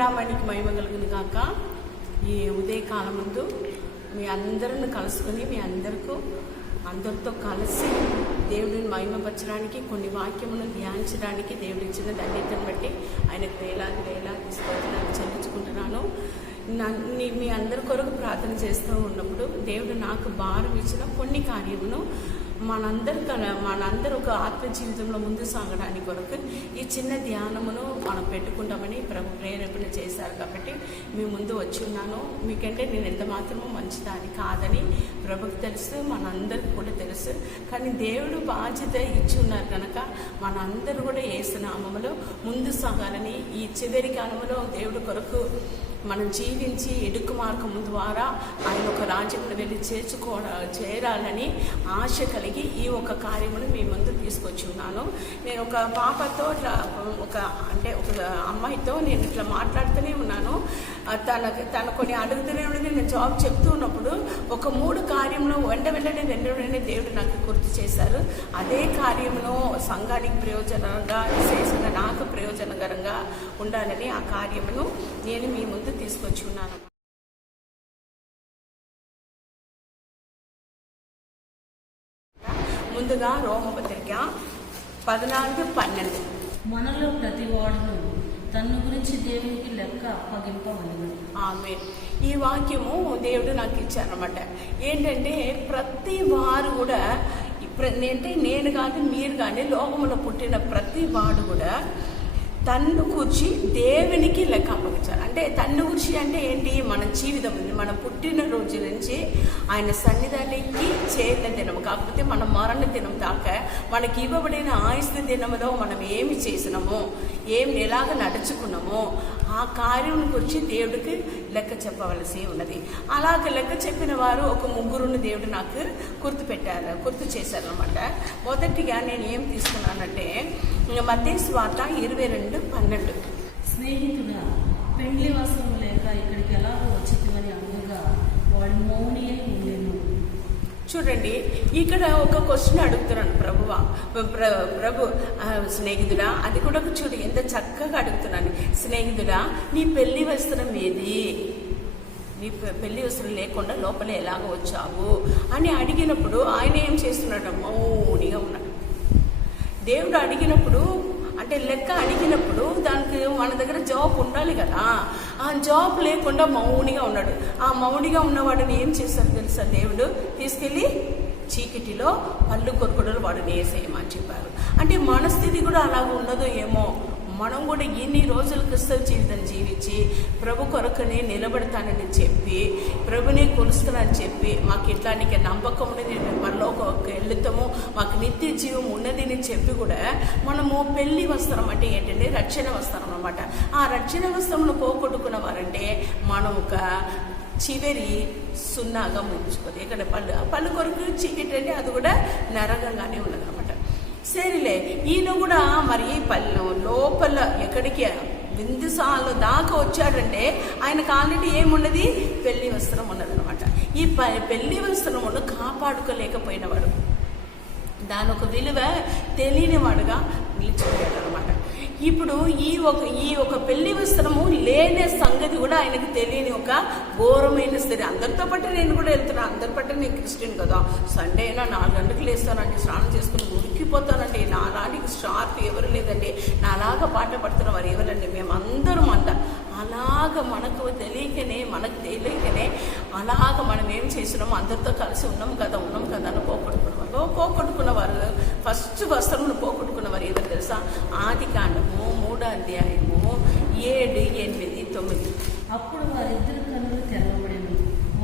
నామానికి మహిమ కలుగును గాక. ఈ ఉదయకాలం ముందు మీ అందరిని కలుసుకొని మీ అందరితో కలిసి దేవుడిని మహిమపరచడానికి కొన్ని వాక్యములను ధ్యానించడానికి దేవుడు ఇచ్చిన ధన్యతను బట్టి ఆయనకు వేలాది స్తోత్రాలు చెల్లించుకుంటున్నాను. మీ అందరి కొరకు ప్రార్థన చేస్తూ ఉన్నప్పుడు దేవుడు నాకు భారం ఇచ్చిన కొన్ని కార్యమును మనందరూ ఒక ఆత్మ జీవితంలో ముందు సాగడానికి కొరకు ఈ చిన్న ధ్యానమును మనం పెట్టుకుంటామని ప్రభు ప్రేరేపణ చేశారు. కాబట్టి మీ ముందు వచ్చి ఉన్నాను. మీకంటే నేను ఎంత మాత్రమో మంచిదాన్ని కాదని ప్రభుకు తెలుసు, మనందరికి కూడా తెలుసు. కానీ దేవుడు బాధ్యత ఇచ్చి ఉన్నారు కనుక మనందరూ కూడా యేసు నామములో ముందు సాగాలని, ఈ చివరి కాలంలో దేవుడి కొరకు మనం జీవించి ఎడుకు మార్గము ద్వారా ఆయన ఒక రాజ్యంలో వెళ్ళి చేరాలని ఆశ కలిగి ఈ ఒక కార్యమును మీ ముందు తీసుకొచ్చి ఉన్నాను. నేను ఒక పాపతో ఒక అమ్మాయితో నేను ఇట్లా మాట్లాడుతూనే ఉన్నాను. తన కొన్ని అడుగుతూనే ఉండేది. నేను జాబ్ చెప్తూ ఉన్నప్పుడు ఒక 3 కార్యంలో వెంటనే దేవుడు నాకు గుర్తు చేశారు. అదే కార్యమును సంఘానికి ప్రయోజనంగా, విశేషంగా నాకు ప్రయోజనకరంగా ఉండాలని ఆ కార్యమును నేను మీ ముందు తీసుకొచ్చి ఉన్నాను. ముందుగా రోమపత్రిక 14:12 మనలో ప్రతి వాడును తన గురించి దేవునికి లెక్క అప్పగింపవలెను. ఆమేన్. ఈ వాక్యము దేవుడు నాకు ఇచ్చారన్నమాట. ఏంటంటే ప్రతి వారు కూడా నేను కానీ మీరు కానీ లోకంలో పుట్టిన ప్రతి వాడు కూడా తన్ను గురించి దేవునికి లెక్క అప్పగించాలి. అంటే తన్ను గురించి అంటే ఏంటి? మన జీవితం, మన పుట్టిన రోజు నుంచి ఆయన సన్నిధానికి చేరిన దినం, కాకపోతే మన మరణ దినం దాకా మనకి ఇవ్వబడిన ఆయుష్ణ దినంలో మనం ఏమి చేసినామో, ఎలాగ నడుచుకున్నామో ఆ కార్యం గురించి దేవుడికి లెక్క చెప్పవలసి ఉన్నది. అలాగ లెక్క చెప్పిన వారు ఒక 3 దేవుడు నాకు గుర్తు చేశారనమాట. మొదటిగా నేను ఏం తీసుకున్నానంటే మత్తయి సువార్త 22:12 స్నేహితుడా, పెండ్లి వస్త్రం లేక ఇక్కడికి ఎలాగో వచ్చిందని అనగా వాడు మౌని అయి ఉండేను. చూడండి, ఇక్కడ ఒక క్వశ్చన్ అడుగుతున్నాను ప్రభు స్నేహితుడా, అది కూడా చూడు ఎంత చక్కగా అడుగుతున్నాను. స్నేహితుడా, నీ పెళ్లి వస్త్రం ఏది? నీ పెళ్లి వస్త్రం లేకుండా లోపల ఎలాగ వచ్చావు అని అడిగినప్పుడు ఆయన ఏం చేస్తున్నాడు? మౌనిగా ఉన్నాడు. దేవుడు అడిగినప్పుడు, అంటే లెక్క అడిగినప్పుడు దానికి మన దగ్గర జాబ్ ఉండాలి కదా. ఆ జాబ్ లేకుండా మౌనిగా ఉన్నాడు. ఆ మౌనిగా ఉన్నవాడిని ఏం చేశారు తెలుసా? దేవుడు తీసుకెళ్ళి చీకటిలో పళ్ళు కొరుకుడలు వాడిని వేసేయమని చెప్పారు. అంటే మన స్థితి కూడా అలాగ ఉన్నదో ఏమో. మనం కూడా ఇన్ని రోజులు క్రిస్తవ జీవితం జీవించి ప్రభు కొరకుని నిలబడతానని చెప్పి, ప్రభుని కొలుస్తానని చెప్పి, మాకు ఇట్లాంటి నమ్మకం ఉన్నది, మనలో వెళ్తాము, మాకు నిత్య జీవం ఉన్నదని చెప్పి కూడా మనము పెళ్లి వస్త్రం అంటే ఏంటంటే రక్షణ వస్త్రం అన్నమాట. ఆ రక్షణ వస్త్రమును పోగొట్టుకున్న వారంటే మనం ఒక చివరి సున్నాగా ముగించుకోదు. ఇక్కడ పళ్ళు కొరకు చీకటి అంటే అది కూడా నరకంగానే ఉన్నది అనమాట. సరేలే, ఈయన కూడా మరి లోపల ఎక్కడికి విందుసాల దాకా వచ్చాడంటే ఆయనకు ఆల్రెడీ ఏమున్నది? పెళ్లి వస్త్రం ఉన్నదనమాట. ఈ పెళ్లి వస్త్రమును కాపాడుకోలేకపోయినవాడు, దాని ఒక విలువ తెలియనివాడుగా నిలిచిపోయాడు అనమాట. ఇప్పుడు ఈ ఒక పెళ్లి వస్త్రము లేని సంగతి కూడా ఆయనకు తెలియని ఒక ఘోరమైన స్థితి. అందరితో పాటు నేను కూడా వెళ్తున్నాను, అందరి పట్టు నేను క్రిస్టియన్ కదా. సండే అయినా 4 గంటలకు లేస్తానండి, స్నానం చేసుకుని ఉరికిపోతానండి. నాలాంటి షార్ప్ ఎవరు లేదండి, నాలాగా పాట పడుతున్న వారు ఎవరండి? మేమందరం అలాగ మనకు తెలియకనే అలాగ మనం ఏం చేసినామో అందరితో కలిసి ఉన్నాం కదా అని పోగొట్టుకున్నవారు ఫస్ట్ వస్త్రమును పోగొట్టుకున్నవారు ఎవరు తెలుసా? ఆదికాండము 3వ అధ్యాయము 7, 8, 9. అప్పుడు వారిద్దరు కన్నులు తెరవబడేవి.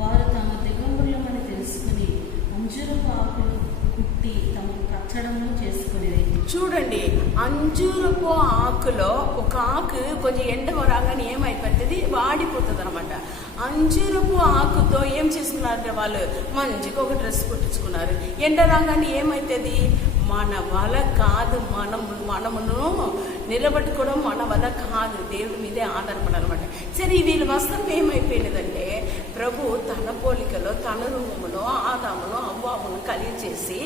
వారు తమ దిగంబరులమని తెలుసుకుని అంజూరపు ఆకులు కుట్టి తమ కచ్చడంలో చేసుకునేవి. చూడండి, అంజూరపు ఆకులో ఒక ఆకు కొంచెం ఎండ రాగానే ఏమైపోతుంది? వాడిపోతుంది అనమాట. అంజూరపు ఆకుతో ఏం చేసుకున్నారంటే వాళ్ళు మంచిగా ఒక డ్రెస్ కుట్టించుకున్నారు. ఎండ రాగానే ఏమవుతుంది? మన వల్ల కాదు. మనమును నిలబెట్టుకోవడం మన వల్ల కాదు, దేవుడి మీదే ఆధారపడాలన్నమాట. సరే, వీళ్ళ వస్త్రం ఏమైపోయినదంటే ప్రభు తన పోలికలో తన రూపములో ఆదామును అవ్వామును కలిగజేసి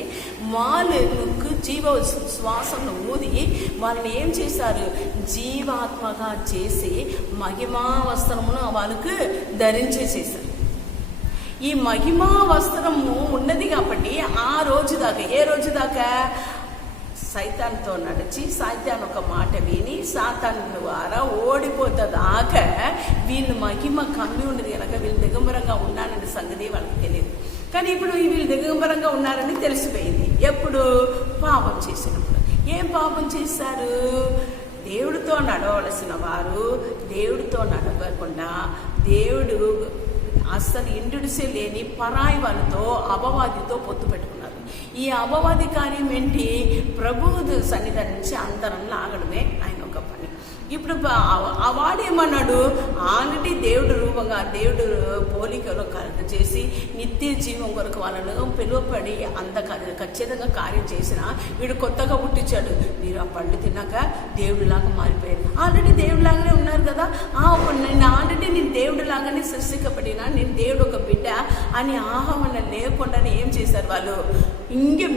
వాళ్ళకు జీవ శ్వాసను ఊది వాళ్ళని ఏం చేశారు, జీవాత్మగా చేసి మహిమా వస్త్రమును వాళ్ళకు ధరించేసేసారు. ఈ మహిమా వస్త్రము ఉన్నది కాబట్టి ఆ రోజు దాకా, ఏ రోజు దాకా సైతాన్తో నడిచి సైతాన్ ఒక మాట విని సాతాన్ ద్వారా ఓడిపోతుందాకా వీళ్ళు మహిమ కమ్మి ఉండదు కనుక వీళ్ళు దిగంబరంగా ఉన్నారనే సంగతి వాళ్ళకి తెలియదు. కానీ ఇప్పుడు వీళ్ళు దిగంబరంగా ఉన్నారని తెలిసిపోయింది. ఎప్పుడు? పాపం చేసినప్పుడు. ఏం పాపం చేశారు? దేవుడితో నడవలసిన వారు దేవుడితో నడవకుండా దేవుడు అస్సలు ఇండిడిసే లేని పరాయి వాళ్ళతో అపవాదితో పొత్తు పెట్టుకున్నారు. ఈ అపవాది కార్యం ఏంటి? ప్రభు సన్నిధానం నుంచి అంతరం లాగడమే ఆయన ఒక పని. ఇప్పుడు వాడేమన్నాడు, ఆల్రెడీ దేవుడు రూపంగా దేవుడు పోలికలో కరెక్ట్ చేసి నిత్య జీవం కొరకు వాళ్ళను పిలువపడి అంత ఖచ్చితంగా కార్యం చేసిన వీడు కొత్తగా పుట్టించాడు. మీరు ఆ పళ్ళు తిన్నాక దేవుడిలాగా మారిపోయారు. ఆల్రెడీ దేవుడిలాగానే ఉన్నారు కదా. నేను దేవుడిలాగానే సృష్టించబడినా, నేను దేవుడు ఒక బిడ్డ అని ఆహ్వానం లేకుండానే ఏం చేశారు వాళ్ళు,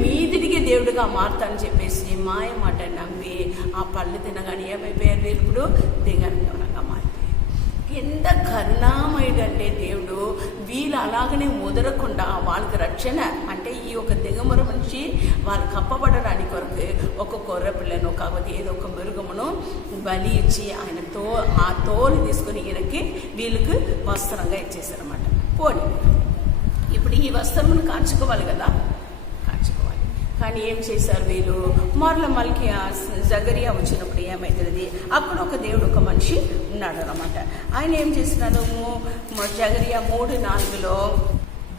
మీదిడిగే దేవుడిగా మారుతానని చెప్పేసి మాయ మాట నమ్మి ఆ పళ్ళు తినగానే ఏమైపోయారు? వీళ్ళు ఇప్పుడు దిగంబరంగా మారిపోయారు. ఎంత కరుణామయుడంటే దేవుడు వీళ్ళు అలాగనే ముదరకుండా వాళ్ళకి రక్షణ అంటే ఈ ఒక దిగంబరం నుంచి వాళ్ళు కప్పబడడానికి కొరకు ఒక గొర్రె పిల్లను కాకపోతే ఏదో ఒక మృగమును బలి ఇచ్చి ఆయన ఆ తోలు తీసుకుని ఈయనకి వీళ్ళకి వస్త్రంగా ఇచ్చేసారన్నమాట. పోనీ ఇప్పుడు ఈ వస్త్రమును కాచుకోవాలి కదా, కాచుకోవాలి. కానీ ఏం చేశారు వీళ్ళు? మళ్ళీ జకరియా వచ్చినప్పుడు ఏమవుతుంది, అక్కడ ఒక దేవుడు ఒక మనిషి ఉన్నాడు అన్నమాట. ఆయన ఏం చేస్తున్నాడు? జకరియా 3:4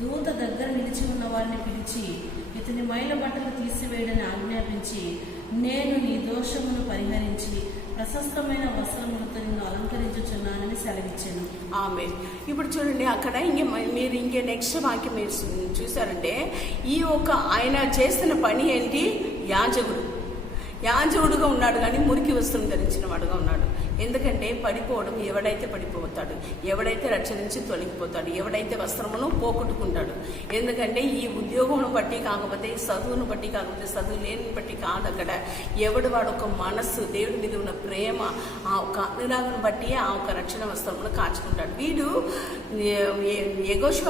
దూత దగ్గర నిలిచి ఉన్న వారిని పిలిచి ఇతని మైల బట్టలు తీసివేయడని ఆజ్ఞాపించి, నేను నీ దోషమును పరిహరించి ప్రశస్తమైన వస్త్రములతో నిన్ను అలంకరించుచున్నానని సెలవిచ్చాను. ఆమేన్. ఇప్పుడు చూడండి, అక్కడ మీరు నెక్స్ట్ వాక్యం మీరు చూసారంటే ఈ ఒక ఆయన చేస్తున్న పని ఏంటి? యాజకుడుగా ఉన్నాడు కానీ మురికి వస్త్రం ధరించిన వాడుగా ఉన్నాడు. ఎందుకంటే పడిపోవడం, ఎవడైతే పడిపోతాడు, ఎవడైతే రక్షణ నుంచి తొలగిపోతాడు, ఎవడైతే వస్త్రమును పోగొట్టుకుంటాడు. ఎందుకంటే ఈ ఉద్యోగం బట్టి కాకపోతే, చదువును బట్టి కాకపోతే, చదువు లేని బట్టి కాదు. అక్కడ ఎవడు వాడు ఒక మనస్సు, దేవుడి మీద ఉన్న ప్రేమ, ఆ ఒక అనురాగం బట్టి ఆ ఒక రక్షణ వస్త్రమును కాచుకుంటాడు. వీడు యెహోషువ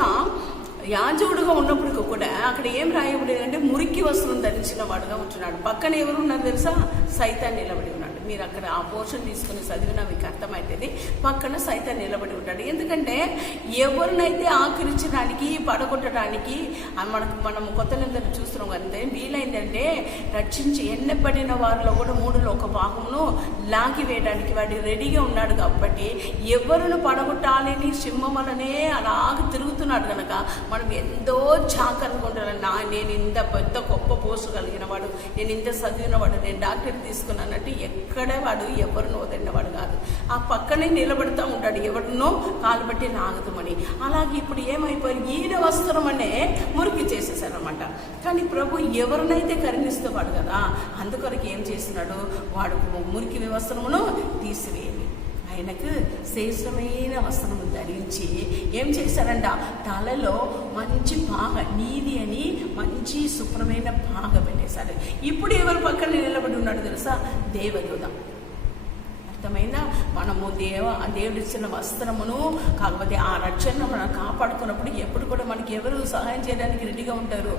యాజకుడుగా ఉన్నప్పుడు కూడా అక్కడ ఏం రాయబడేదంటే మురికి వస్త్రం ధరించిన వాడుగా ఉంటున్నాడు. పక్కన ఎవరు ఉన్నారు తెలుసా? సైతాన్ నిలబడి ఉన్నాడు. మీరు అక్కడ ఆ పోర్షన్ తీసుకుని చదివినా మీకు అర్థమవుతుంది. పక్కన సైతాన్ నిలబడి ఉంటాడు. ఎందుకంటే ఎవరినైతే ఆకరించడానికి, పడగొట్టడానికి మనం కొత్త నిబంధన చూస్తున్నాం అంతే. వీలైందంటే రక్షించి ఎన్నపడిన వారిలో కూడా 3లో ఒక భాగమును లాగివేయడానికి వాడు రెడీగా ఉన్నాడు. కాబట్టి ఎవరిని పడగొట్టాలని సింహం వలనే అలాగ తిరుగుతున్నాడు కనుక మనం ఎంతో జాగ్రత్తగా ఉండాలి. నేను ఇంత పెద్ద గొప్ప పోస్టు కలిగిన వాడు, నేను ఇంత చదివిన వాడు, నేను డాక్టర్ తీసుకున్నానంటే ఎక్కడే వాడు ఎవరినో వదిలినవాడు కాదు. ఆ పక్కనే నిలబడుతూ ఉంటాడు, ఎవరినో కాలు బట్టి లాగుతామని. అలాగే ఇప్పుడు ఏమైపోయింది, ఈయన వస్త్రం అనే మురికి చేసేసారనమాట. కానీ ప్రభు ఎవరినైతే కరుణిస్తేవాడు కదా, అందుకొరకు ఏం చేస్తున్నాడు, వాడు మురికి వస్త్రమును తీసివేయాలి. ఆయనకు శ్రేష్టమైన వస్త్రము ధరించి ఏం చేశారంట, తలలో మంచి పాగ, నీది అని మంచి శుభ్రమైన పాగ పెట్టేశారు. ఇప్పుడు ఎవరి పక్కన నిలబడి ఉన్నాడు తెలుసా? దేవదూత. అర్థమైందా? మనము దేవుడు ఇచ్చిన వస్త్రమును కాకపోతే ఆ రక్షణను మనం కాపాడుకున్నప్పుడు ఎప్పుడు కూడా మనకి ఎవరు సహాయం చేయడానికి రెడీగా ఉంటారు?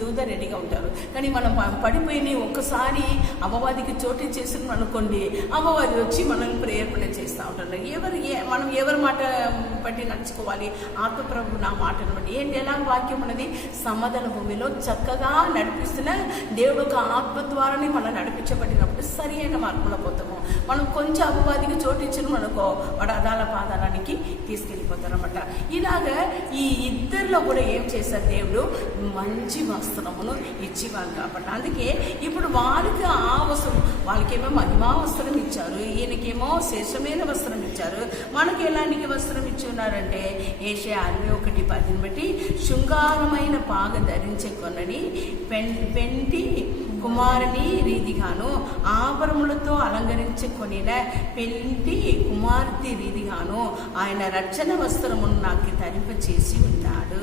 దూత రెడీగా ఉంటారు. కానీ మనం పడిపోయి ఒక్కసారి అపవాదికి చోటు చేసిన అనుకోండి, అపవాది వచ్చి మనల్ని ప్రేరేపణ చేస్తూ ఉంటారు. మనం ఎవరి మాట బట్టి నడుచుకోవాలి? ఆత్మప్రభు నా మాటను బట్టి. ఏంటి ఎలా వాక్యం ఉన్నది? సమతల భూమిలో చక్కగా నడిపిస్తున్న దేవుడు ఒక ఆత్మ ద్వారానే మనం నడిపించబడినప్పుడు సరి అయిన మార్గంలో పోతాము. మనం కొంచెం అపవాదికి చోటు ఇచ్చిన అనుకో వాడు అదాల పాదాలానికి తీసుకెళ్ళిపోతారన్నమాట. ఇలాగ ఈ ఇద్దరిలో కూడా ఏం చేశారు, దేవుడు మంచి వస్త్రమును ఇచ్చేవాళ్ళు కాబట్టి. అందుకే ఇప్పుడు వారికి ఆ వస్త్రం, వాళ్ళకేమో మహిమా వస్త్రం ఇచ్చారు, ఈయనకేమో శేషమైన వస్త్రం ఇచ్చారు. మనకి ఎలాంటి వస్త్రం ఇచ్చి ఉన్నారంటే ఏషియా 61:10 బట్టి శృంగారమైన పాగ ధరించే కొనని పెంటి కుమారుని రీతిగాను ఆభరణములతో అలంకరించుకొనిన పెంటి కుమార్తె రీతిగాను ఆయన రక్షణ వస్త్రమును నాకు ధరింపచేసి ఉన్నాడు.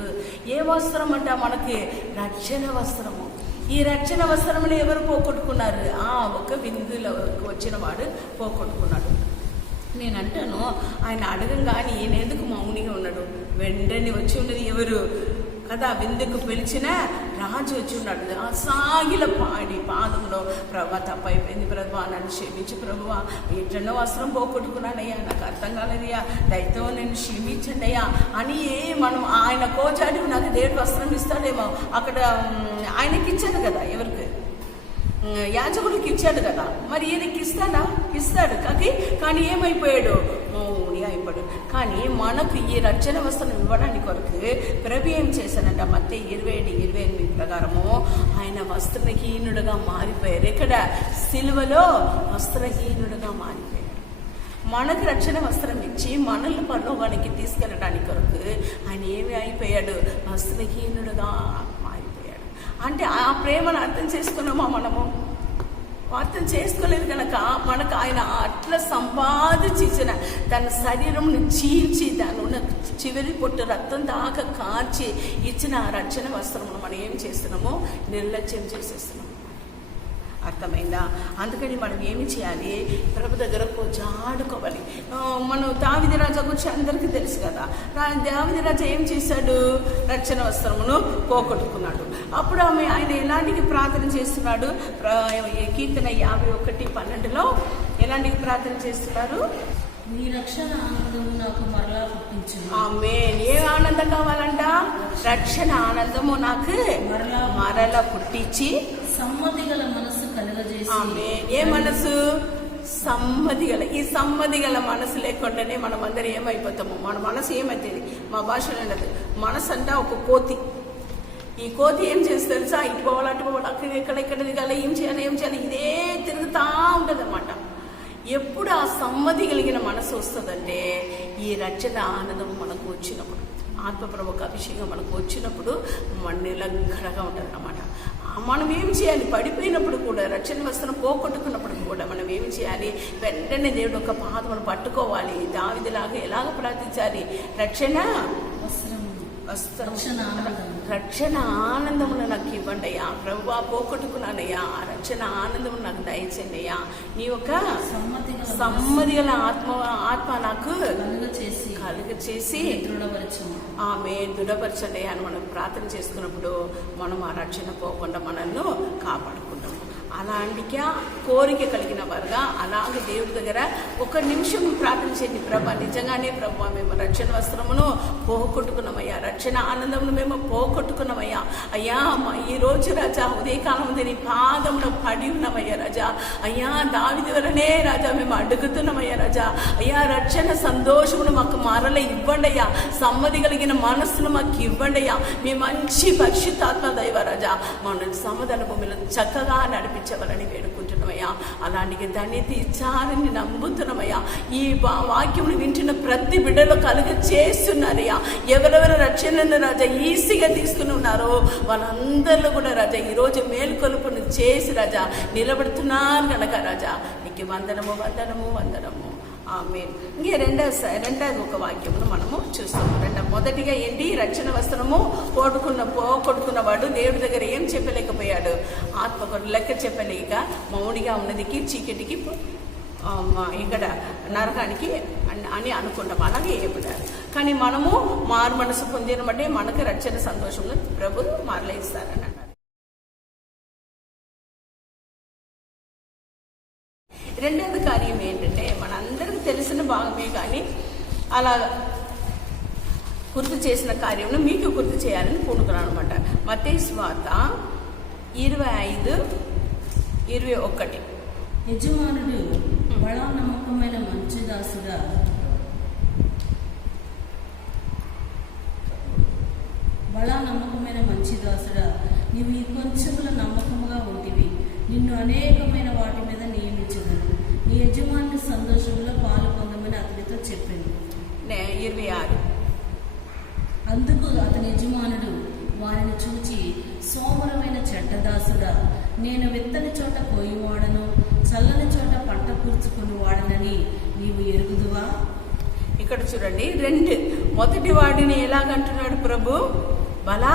ఏ వస్త్రం అంట? మనకి రక్షణ వస్త్రము. ఈ రక్షణ వస్త్రములు ఎవరు పోగొట్టుకున్నారు? ఒక విందులో వచ్చిన వాడు పోగొట్టుకున్నాడు. నేను అంటాను, ఆయన అడగంగానే ఈయన ఎందుకు మౌనిగా ఉన్నాడు? వెంటనే వచ్చి ఉన్నది ఎవరు కదా, విందుకు పిలిచిన రాజు వచ్చి ఉన్నాడు. ఆ సాగిల పాడి పాదంలో, ప్రభా తప్పైపోయింది ప్రభా, నన్ను క్షమించి ప్రభువా, ఎట్లనో వస్త్రం పోగొట్టుకున్నానయ్యా, నాకు అర్థం కాలేదయ్యా, దయతో నేను క్షమించండి అయ్యా అని మనం ఆయన కోచాడి నాకు దేవుడు వస్త్రం ఇస్తాడేమో. అక్కడ ఆయనకి ఇచ్చాడు కదా, ఎవరికి? యాజకుడికి ఇచ్చాడు కదా, మరి ఈయనకి ఇస్తాడా? ఇస్తాడు. కానీ ఏమైపోయాడు? మౌని అయిపోయాడు. కానీ మనకు ఈ రక్షణ వస్త్రం ఇవ్వడానికి కొరకు ప్రభు ఏం చేశాడంట? మత్తయి 27:28 ప్రకారము ఆయన వస్త్రహీనుడుగా మారిపోయారు. ఇక్కడ సిలువలో వస్త్రహీనుడుగా మారిపోయాడు. మనకు రక్షణ వస్త్రం ఇచ్చి మనల్ని పరలోకానికి తీసుకెళ్ళడానికి కొరకు ఆయన ఏమి అయిపోయాడు? వస్త్రహీనుడుగా మారిపోయాడు. అంటే ఆ ప్రేమను అర్థం చేసుకున్నామా మనము? అర్థం చేసుకోలేదు కనుక మనకు ఆయన అట్లా సంపాదించిన తన శరీరంను చీల్చి దాని ఉన్న చివరి పొట్టు రక్తం దాకా కాచి ఇచ్చిన ఆ రక్షణ వస్త్రమును మనం ఏం చేస్తున్నామో నిర్లక్ష్యం చేసేస్తున్నాము. అర్థమైందా? అందుకని మనం ఏమి చేయాలి? ప్రభు దగ్గర జాడుకోవాలి. మనం దావీదు రాజా గురించి అందరికీ తెలుసు కదా. దావీదు రాజా ఏం చేశాడు? రక్షణ వస్త్రమును పోగొట్టుకున్నాడు. అప్పుడు ఆయన ఎలాంటి ప్రార్థన చేస్తున్నాడు? కీర్తన 51:12 ఎలాంటి ప్రార్థన చేస్తున్నారు? నీ రక్షణ ఆనందము నాకు మరలా పుట్టించు. ఆమేన్. ఏ ఆనందం కావాలంట? రక్షణ ఆనందము నాకు మరలా పుట్టించి సమ్మతి గల మనసు కలుగజేసి. ఆమేన్. ఏ మనసు? సమ్మతి గల. ఈ సమ్మతి గల మనసు లేకుండానే మనం అందరం ఏమైపోతాము? మన మనసు ఏమైతుంది? మా భాషలో ఉండదు. మనసు అంటే ఒక కోతి. ఈ కోతి ఏం చేస్తుంది తెలుసా? ఇటు పోవాలి, అటు పోవాలి, అక్కడ ఎక్కడ దిగాలి, ఏం చేయాలి, ఇదే తిరుగుతూ ఉంటుంది అన్నమాట. ఎప్పుడు ఆ సమ్మతి కలిగిన మనసు వస్తుందంటే ఈ రక్షణ ఆనందం మనకు వచ్చినప్పుడు, ఆత్మప్రభుకు అభిషేకం మనకు వచ్చినప్పుడు మన నిలకడగా ఉంటుంది అన్నమాట. మనం ఏం చేయాలి? పడిపోయినప్పుడు కూడా, రక్షణ వస్త్రం పోగొట్టుకున్నప్పుడు కూడా మనం ఏమి చేయాలి? వెంటనే దేవుడు ఒక పాదమును పట్టుకోవాలి. దావీదులాగా ఎలాగ ప్రార్థించాలి? రక్షణ రక్షణ ఆనందమును నాకు ఇవ్వండి అయ్యా, ప్రభువా పోగొట్టుకున్నానయ్యా, ఆ రక్షణ ఆనందము నాకు దయచేయండి అయ్యా, నీ యొక్క సమ్మతి గల ఆత్మ నాకు కలుగ చేసి ఆమె దృఢపరచండి అని మనం ప్రార్థన చేసుకున్నప్పుడు మనం ఆ రక్షణ పోకుండా మనల్ని కాపాడుకుంటాము. అలాంటిగా కోరిక కలిగిన వారుగా అలాగే దేవుడి దగ్గర ఒక నిమిషం ప్రార్థన చేయండి. ప్రభా, నిజంగానే ప్రభా, మేము రక్షణ వస్త్రమును పోగొట్టుకున్నామయ్యా, రక్షణ ఆనందమును మేము పోగొట్టుకున్నామయ్యా. అయ్యా, ఈ రోజు రాజా ఉదయకాలం నీ పాదమును పడి ఉన్నామయ్యా రాజా. అయ్యా, దావీదు వలనే రాజా మేము అడుగుతున్నామయ్యా రాజా. అయ్యా, రక్షణ సంతోషమును మాకు మరల ఇవ్వండి అయ్యా, సమ్మతి కలిగిన మనస్సును మాకు ఇవ్వండి అయ్యా. మీ మంచి పరిశుద్ధాత్మ దైవ రాజా మనల్ని సమాధాన భూమిలో చక్కగా నడిపించవాలని వేడుకుంటున్నామయ్యా. అలాంటి ధన్యత ఇచ్చారని నమ్ముతున్నామయ్యా. ఈ వాక్యమును వింటున్న ప్రతి బిడ్డలో కలుగ చేస్తున్నారయ్యా. ఎవరెవరు రక్షణను రాజా ఈజీగా తీసుకుని ఉన్నారో వాళ్ళందరిలో కూడా రాజా ఈరోజు మేలుకొలుపును చేసి రాజా నిలబడుతున్నారు కనుక రాజా నీకు వందనము వందనము వందనము. ఆమేన్. ఇంకే రెండోది ఒక వాక్యమును మనము చూస్తాము. మొదటిగా ఏంటి? రక్షణ వస్త్రము పోగొట్టుకున్న వాడు దేవుడి దగ్గర ఏం చెప్పలేకపోయాడు? ఆత్మకు లెక్క చెప్పలేక మౌనిగా ఉన్నదికి చీకటికి ఇక్కడ నరకానికి అని అనుకుంటాం. అలాగే ఏపడారు. కానీ మనము మారు మనసు పొందిన బట్టే మనకు రక్షణ సంతోషంలో ప్రభు మారలే ఇస్తారని అన్నారు. రెండవది కార్యం ఏంటంటే మనందరికి తెలిసిన భాగమే, కానీ అలా గుర్తు చేసిన కార్యంలో మీకు గుర్తు చేయాలని పూనుకున్నాను అనమాట. మత్తయి సువార్త 25:21. యజమానుడు బడా నమ్మకమైన మంచి దాసుడా, బడా నమ్మకమైన మంచి దాసుడా, నీవు ఈ కొంచెముల నమ్మకముగా ఉంటివి, నిన్ను అనేకమైన వాటి మీద నియమించదను, నీ యజమాని సంతోషంలో పాలు పొందమని అతనితో చెప్పింది. 26. అందుకు అతని యజమానుడు వారిని చూచి, సోమరమైన చెడ్డదాసుడా, నేను విత్తని చోట కోయివాడను, చల్లని చోట పంట కూర్చుకుని వాడనని నీవు ఎరుగుదువా? ఇక్కడ చూడండి, 2 మొదటి వాడిని ఎలాగంటున్నాడు ప్రభు? బలా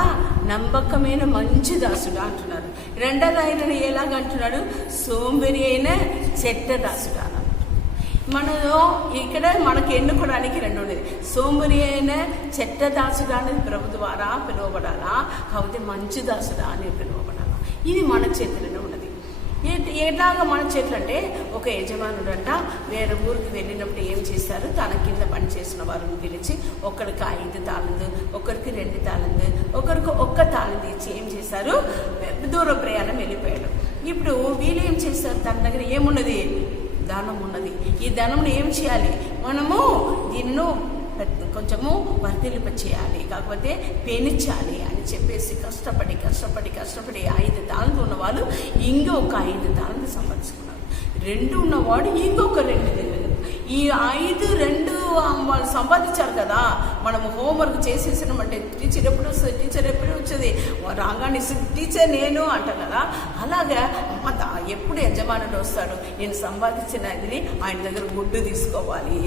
నమ్మకమైన మంచి దాసుడా అంటున్నాడు. రెండవ ఆయనని ఎలాగంటున్నాడు? సోంబేరి అయిన చెడ్డ దాసుడా. మనలో ఇక్కడ మనకి ఎన్నుకోవడానికి 2 ఉండేది. సోంబేరి అయిన చెడ్డ దాసుడా అనేది ప్రభు ద్వారా పిలువబడాలా, కాకపోతే మంచి దాసుడా అని పిలువబడాలా. ఇది మన చేతిలోనే ఉన్నది. ఎలాగా మన చేతులు అంటే, ఒక యజమానుడు అంట వేరే ఊరికి వెళ్ళినప్పుడు ఏం చేశారు, తన కింద పని చేసిన వారిని పిలిచి ఒకరికి 5 తాళందు, ఒకరికి 2 తాళందు, ఒకరికి 1 తాళందు ఇచ్చి ఏం చేశారు, దూర ప్రయాణం వెళ్ళిపోయాడు. ఇప్పుడు వీళ్ళు ఏం చేస్తారు, తన దగ్గర ఏమున్నది, ధనం ఉన్నది. ఈ ధనం ఏం చేయాలి, మనము దీన్ని కొంచెము వర్ధిలింప చేయాలి, కాకపోతే పెనిచ్చాలి అని చెప్పేసి కష్టపడి 5 తాళంతులు ఉన్నవాళ్ళు ఇంకొక 5 తాళంతులు సంపాదించుకున్నారు. 2 ఉన్నవాడు ఇంకొక 2 తెలియదు. ఈ 5 వాళ్ళు సంపాదించారు కదా, మనం హోంవర్క్ చేసేసినామంటే టీచర్ ఎప్పుడు వచ్చేది రాగానే టీచర్ నేను అంటాం కదా, అలాగా ఎప్పుడు యజమానుడు వస్తాడు, నేను సంపాదించినది ఆయన దగ్గర గుడ్డు తీసుకోవాలి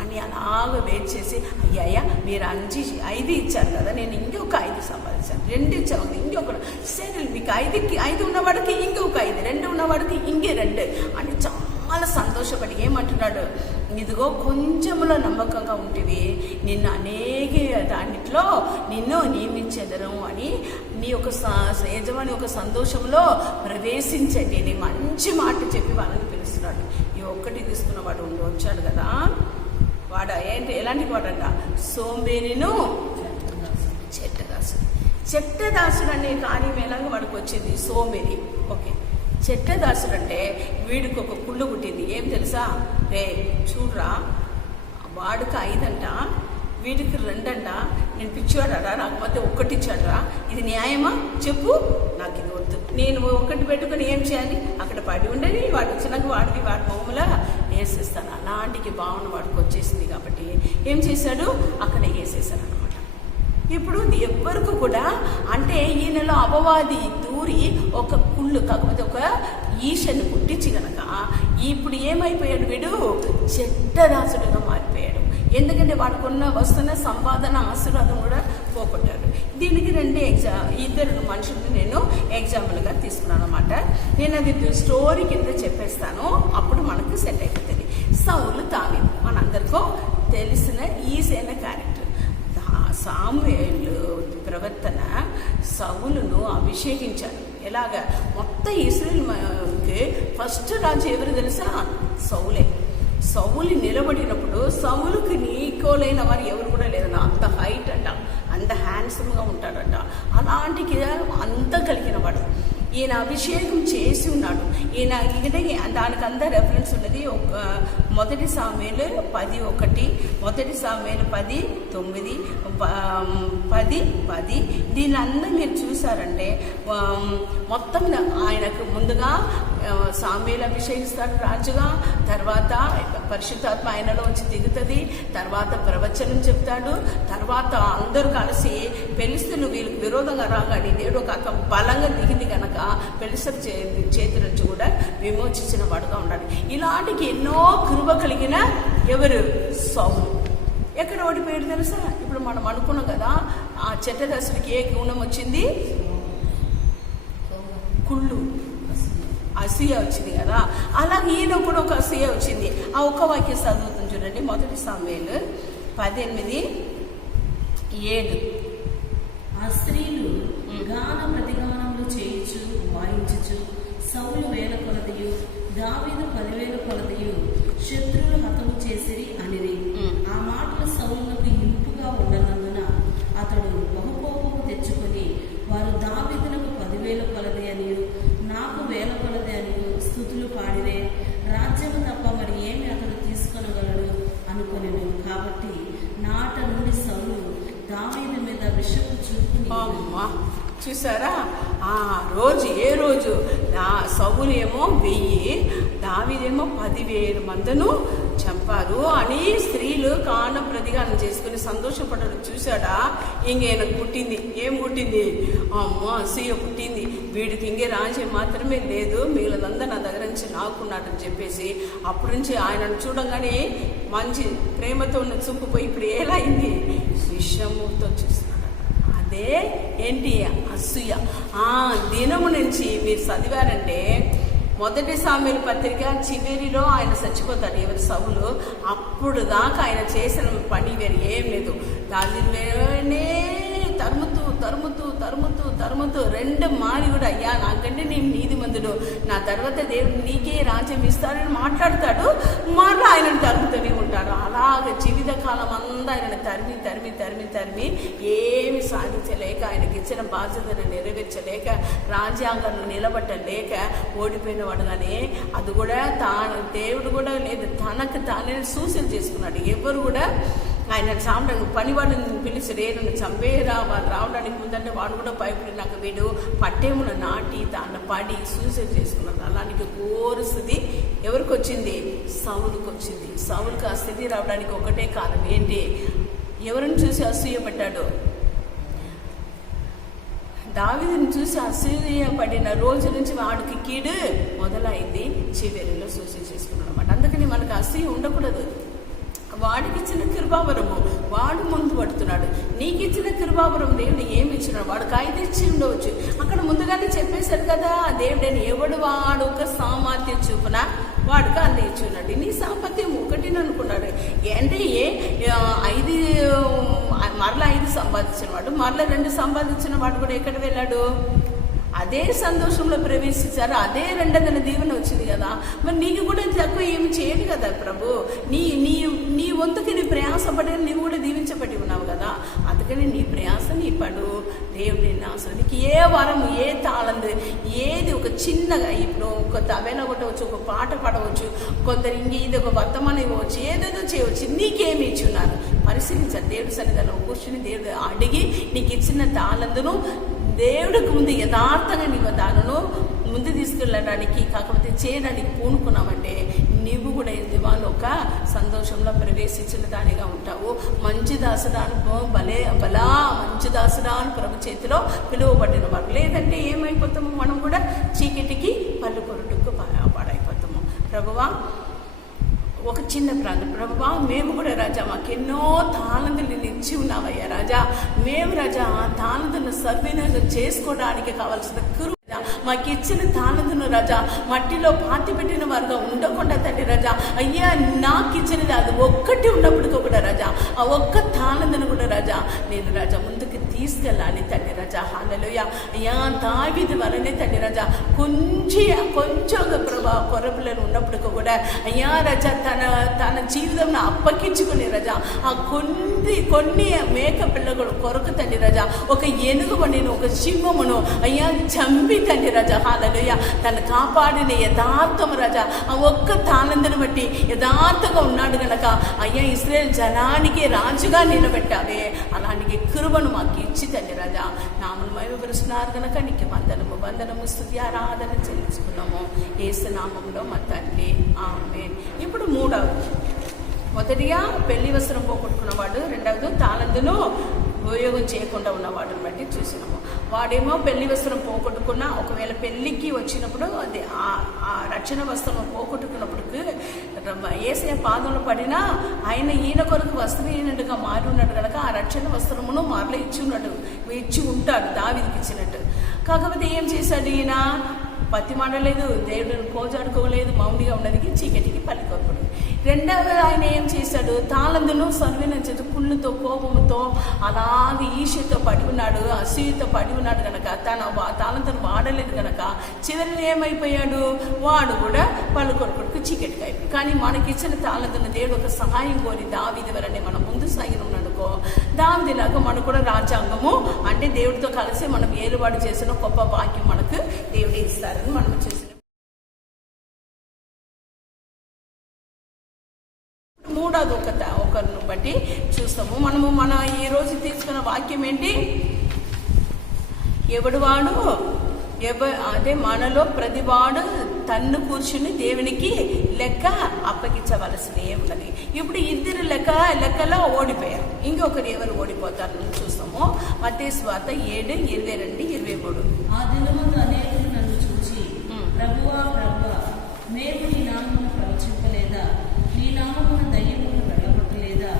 అని అలాగ వెయిట్ చేసి, అయ్యా మీరు 5 ఇచ్చారు కదా, నేను ఇంకొక 5 సంపాదించాను, 2 ఇచ్చాను ఇంకొక, సరే మీకు 5 ఉన్నవాడికి ఇంకొక 5, 2 ఉన్నవాడికి ఇంకే 2 అని చాలా సంతోషపడి ఏమంటున్నాడు, ఇదిగో కొంచెములో నమ్మకంగా ఉంటివి, నిన్ను అనేక దాంట్లో నిన్ను నియమించెదను అని నీ యొక్క యజమాని యొక్క సంతోషంలో ప్రవేశించండి అని మంచి మాట చెప్పి వాళ్ళని పిలుస్తున్నాడు. ఈ 1 తీసుకున్నవాడు వచ్చాడు కదా, వాడు ఎలాంటి వాడంట, సోంబేరిను చెట్టదాసుడు అనే కార్యం ఎలాగ వాడికి వచ్చింది, సోంబేరి. ఓకే, చెట్టదాసుడు అంటే వీడికి ఒక కుళ్ళు పుట్టింది. ఏం తెలుసా, రే చూడరా, వాడికి 5 అంట, వీడికి 2 అంట, నేను పిచ్చివాడా, నాకు మధ్య 1 ఇచ్చాడరా, ఇది న్యాయమా చెప్పు, నాకు ఇది వద్దు, నేను 1 పెట్టుకుని ఏం చేయాలి, అక్కడ పడి ఉండని వాడు వచ్చినాక వాడి మొహములా వేసేస్తాను. అలాంటికి భావన వాడికి వచ్చేసింది కాబట్టి ఏం చేశాడు, అక్కడ వేసేసాడు అనమాట. ఇప్పుడు ఎవరికి కూడా అంటే ఈయనలో అపవాది దూరి ఒక కుళ్ళు, కాకపోతే ఒక ఈశను పుట్టించి గనక ఇప్పుడు ఏమైపోయాడు, వీడు చెడ్డదాసుడుగా మారిపోయాడు. ఎందుకంటే వాడుకున్న వస్తున్న సంపాదన ఆశీర్వాదం కూడా పోగొట్టాడు. దీనికి 2 మనుషులను నేను ఎగ్జాంపుల్గా తీసుకున్నాను అనమాట. నేను అది స్టోరీ కింద చెప్పేస్తాను, అప్పుడు మనకు సెట్ అయిపోతుంది. సౌలు దావీదు మనందరికీ తెలిసిన ఈసైన క్యారెక్టర్. సాముయేలు ప్రవర్తన సౌలును అభిషేకించాడు. ఎలాగా మొత్తం ఇశ్రాయేలుకి ఫస్ట్ రాజు ఎవరు తెలుసా, సౌలే. సౌలు నిలబడినప్పుడు సౌలుకి నీకోలైన వారు ఎవరు కూడా లేదన్న, అంత హైట్ అంట, అంత హ్యాండ్సమ్గా ఉంటాడట, అలాంటికి అంత కలిగిన వాడు. ఈయన అభిషేకం చేసి ఉన్నాడు. ఈయన దానికి అంతా రెఫరెన్స్ ఉన్నది. మొదటి సామెలు 10:1, మొదటి సామెలు 10:9, 10:10. దీని అంతా మీరు చూసారంటే మొత్తం ఆయనకు ముందుగా సామెలు అభిషేకిస్తాడు రాజుగా, తర్వాత పరిశుద్ధాత్మ ఆయనలో వచ్చి దిగుతుంది, తర్వాత ప్రవచనం చెప్తాడు, తర్వాత అందరూ కలిసి పెలిస్తీయులు వీళ్ళకి విరోధంగా రాగానే దేవుడు ఒక ఆత్మ బలంగా దిగింది కనుక పెలిస్తీయుల చేతి నుంచి కూడా విమోచించిన వాడుగా ఉన్నాడు. ఇలాంటికి ఎన్నో కృప కలిగిన ఎవరు, సౌలు. ఎక్కడ ఓడిపోయాడు తెలుసా, ఇప్పుడు మనం అనుకున్నాం కదా, ఆ చెడ్డదాసుడికి ఏ గుణం వచ్చింది, కుళ్ళు, అసూయ వచ్చింది కదా, అలాగే ఈయన కూడా ఒక అసూయ వచ్చింది. ఆ ఒక్క వాక్యం చదువుతుంది చూడండి, మొదటి సామెలు 18:7. ఆ స్త్రీలు గాన ప్రతిగానములు చేయుచు వాయించుచు సౌలు 1000 కొలదియు దావీదు 10,000 కొలదియు శత్రువులు హతము చేసిరి అనిరి. ఆ మాటలు సౌలుకు ఇంపుగా ఉండనందున అతడు బహుకోపము తెచ్చుకొని, వారు దావీదులకు 10,000 కొలది అనియు నాకు 1000 కొలది అనియు స్తుతులు పాడిరే, రాజ్యము తప్ప మరి నేను. కాబట్టి నాట నుండి సౌలు దావీదు మీద విషపు చూపుని అమ్మా చూసారా, ఆ రోజు ఏ రోజు సౌలు ఏమో 1000, దావీదేమో 10,000 మందిను చంపారు అని స్త్రీలు కాన ప్రతిగానం చేసుకుని సంతోషపడ్డాడు. చూసాడా, ఇంకేనా పుట్టింది, ఏం పుట్టింది, అమ్మ అసూయ పుట్టింది, వీడికి ఇంకే రాజ్యం మాత్రమే లేదు, మిగిలినంతా నా దగ్గర నుంచి నాకున్నాడని చెప్పేసి అప్పటి నుంచి ఆయనను చూడంగానే మంచి ప్రేమతో ఉన్న చూపు పోయి ఇప్పుడు ఎలా అయింది, విషముతో చూస్తున్నాడు. అదే ఏంటి, అసూయ. ఆ దినము నుంచి మీరు చదివారంటే 1 సామెల పత్రిక చివరిలో ఆయన చచ్చిపోతాడు, ఎవరి సౌలు. అప్పుడు దాకా ఆయన చేసిన పని వేరు ఏం లేదు. దానినే తరుముతూ తరుముతూ తరుముతూ తరుముతూ 2 మారి కూడా, అయ్యా నాకంటే నేను నీతిమంతుడు, నా తర్వాత దేవుడు నీకే రాజ్యం ఇస్తాడని మాట్లాడతాడు. మరలా ఆయనను తరుముతూనే ఉంటాడు. అలాగ జీవితకాలం అంతా ఆయనను తరిమి తరిమి తరిమి తరిమి ఏమి సాధించలేక, ఆయనకి ఇచ్చిన బాధ్యతను నెరవేర్చలేక, రాజ్యాంగాన్ని నిలబట్టలేక ఓడిపోయిన వాడుగానే అది కూడా దేవుడు కూడా లేదు, తనకు తానే సూచన చేసుకున్నాడు. ఎవరు కూడా ఆయన సాంబడానికి పనివాడిని పిలిచి రేను చంపేరా, వాళ్ళు రావడానికి ముందంటే వాడు కూడా భయపడి నాకు వీడు పట్టేమున నాటి దాన్ని పడి సూసైడ్ చేసుకున్నాడు. అలాంటి ఘోర స్థితి ఎవరికి వచ్చింది, సౌలుకి వచ్చింది. సౌలుకి ఆ స్థితి రావడానికి ఒకటే కారణం ఏంటి, ఎవరిని చూసి అసూయపడ్డాడు, దావీదుని చూసి అసూయపడిన రోజు నుంచి వాడికి కీడు మొదలైంది, చివరిలో సూసైడ్ చేసుకున్నాడు అన్నమాట. అందుకని మనకు అసూయ ఉండకూడదు. వాడికి ఇచ్చిన కృపావరము వాడు ముందు పడుతున్నాడు. నీకు ఇచ్చిన కృపావరం దేవుడు ఏమి ఇచ్చినాడు, వాడికి 5 ఇచ్చి ఉండవచ్చు. అక్కడ ముందుగానే చెప్పేశాడు కదా, దేవుడని ఎవడు వాడు ఒక సామర్థ్యం చూపున వాడికి అంది ఇచ్చి ఉన్నాడు. నీ సామర్థ్యం ఒకటిని అనుకున్నాడు. అంటే 5 మరలా 5 సంపాదించిన వాడు, మరలా 2 సంపాదించిన వాడు కూడా ఎక్కడ వెళ్ళాడు, అదే సంతోషంలో ప్రవేశించారు. అదే 200 దీవెన వచ్చింది కదా. మరి నీకు కూడా తక్కువ ఏమి చేయడు కదా ప్రభు. నీ వంతుకి నీ ప్రయాసపడి నీవు కూడా దీవించబడి ఉన్నావు కదా. అందుకని నీ ప్రయాస నీ పడు, దేవుడి నాశనం. నీకు ఏ వరం, ఏ తాళంది, ఏది ఒక చిన్నగా, ఇప్పుడు ఒక తబేల కొట్టవచ్చు, ఒక పాట పాడవచ్చు, కొందరు ఇది ఒక వర్తమానం ఇవ్వచ్చు, ఏదేదో చేయవచ్చు. నీకేమి ఇచ్చున్నారు పరిశీలించాలి. దేవుడి సన్నిధిలో కూర్చుని దేవుడు అడిగి నీకు ఇచ్చిన తాళందును దేవుడికి ముందు యథార్థంగా నీవు దానిను ముందు తీసుకెళ్ళడానికి, కాకపోతే చేయడానికి పూనుకున్నామంటే నీవు కూడా దివాలో ఒక సంతోషంలో ప్రవేశించిన దానిగా ఉంటావు. మంచి దాసుడాను బలా మంచి దాసుడాను ప్రభు చేతిలో పిలువబడిన వాడు. లేదంటే ఏమైపోతాము, మనం కూడా చీకటికి పళ్ళు కొరటుకు పాడైపోతాము. ప్రభువా ఒక చిన్న ప్రాంతం, ప్రభువా మేము కూడా రాజా మాకు ఎన్నో తాళంతులు నేను ఇచ్చి ఉన్నావయ్యా రాజా. మేము రాజా ఆ తాళంతులను సద్వినియోగం చేసుకోవడానికి కావాల్సిన మాకు ఇచ్చిన తాళంతును రాజా మట్టిలో పాతి పెట్టిన వారుగా ఉండకుండా తండ్రి రాజా, అయ్యా నాకు ఇచ్చినది అది ఒక్కటి ఉన్నప్పటికీ కూడా రాజా, ఆ ఒక్క తాళంతును కూడా రాజా నేను రాజా ముందుకు తీసుకెళ్ళాలి తండ్రి రాజా. హల్లెలూయా. అయ్యా దావీదు వలనే తండ్రి రాజా కొంచెం ప్రభా కొరపిల్లలు ఉన్నప్పటికీ కూడా అయ్యా రాజా తన జీవితం అప్పగించుకుని రాజా ఆ కొన్ని మేక పిల్లలు కొరకు తండ్రి రాజా ఒక ఏనుగుమణిను ఒక సింహమును అయ్యా చంపి తండ్రి రాజా హల్లెలూయా తను కాపాడిన యథార్థము రాజా ఆ ఒక్క తాళంతును బట్టి యథార్థంగా ఉన్నాడు గనక అయ్యా ఇశ్రాయేలు జనానికి రాజుగా నిలబెట్టావే. అలాంటి కృపను మాకు ఇచ్చి తండ్రి రాజా నామను మహిమపరుస్తున్నారు గనక నీకు వందనము స్తుతి ఆరాధన చెల్లించుకున్నాము యేసు నామములో మా తండ్రి ఆమేన్. ఇప్పుడు 3వది, మొదటిగా పెళ్లి వస్త్రం పోగొట్టుకున్నవాడు, 2వది తాళంతును ఉపయోగం చేయకుండా ఉన్నవాడిని బట్టి చూసినాము. వాడేమో పెళ్లి వస్త్రం పోగొట్టుకున్నా, ఒకవేళ పెళ్లికి వచ్చినప్పుడు అది ఆ రక్షణ వస్త్రం పోగొట్టుకున్నప్పుడు యేసయ్య పాదంలో పడినా ఆయన ఈయన కొరకు వస్త్రహీనుడిగా మారి ఉన్నాడు కనుక ఆ రక్షణ వస్త్రమును మార్ల ఇచ్చి ఉంటాడు దావీదుకి ఇచ్చినట్టు. కాకపోతే ఏం చేశాడు ఈయన, బతిమాడలేదు, దేవుడిని కోజాడుకోలేదు, మౌనిగా ఉన్నదికి చీకటికి పల్లికొరపడు. 2వది ఆయన ఏం చేశాడు, తాళంతును సర్వీనించదు కుళ్ళుతో కోపముతో అలాగే ఈర్ష్యతో పడి ఉన్నాడు, అసూయతో పడి ఉన్నాడు కనుక తన తాళంతును వాడలేదు కనుక చివరిలో ఏమైపోయాడు, వాడు కూడా పళ్ళు కొడుకు చీకటికి అయిపోయాడు. కానీ మనకిచ్చిన తాళంతును దేవుడు ఒక సహాయం కోరి దావీదు వలనే మనం ముందు సాగిన ఉన్నాడుకో, దావీదులాగా మనకు కూడా రాజ్యాంగము అంటే దేవుడితో కలిసి మనం ఏలుబడి చేసిన గొప్ప వాక్యం మనకు దేవుడు ఇస్తారని మనం చేసిన 3వది ఒక బట్టి చూస్తాము. మన ఈరోజు తీసుకున్న వాక్యం ఏంటి? ఎవడువాడు అదే మనలో ప్రతివాడు తన్ను కూర్చుని దేవునికి లెక్క అప్పగించవలసినే ఉన్నది. ఇప్పుడు ఇద్దరు లెక్కలో ఓడిపోయారు. ఇంకొకరు ఎవరు ఓడిపోతారు చూస్తాము. మత్తయి సువార్త 7:22-23. ఆ దినమందు అనేకులు నన్ను చూచి, ప్రభువా ప్రభువా, మేము నీ నామమున ప్రవచింపలేదా? నీ నామమున దయ్యములను వెళ్ళగొట్టలేదా?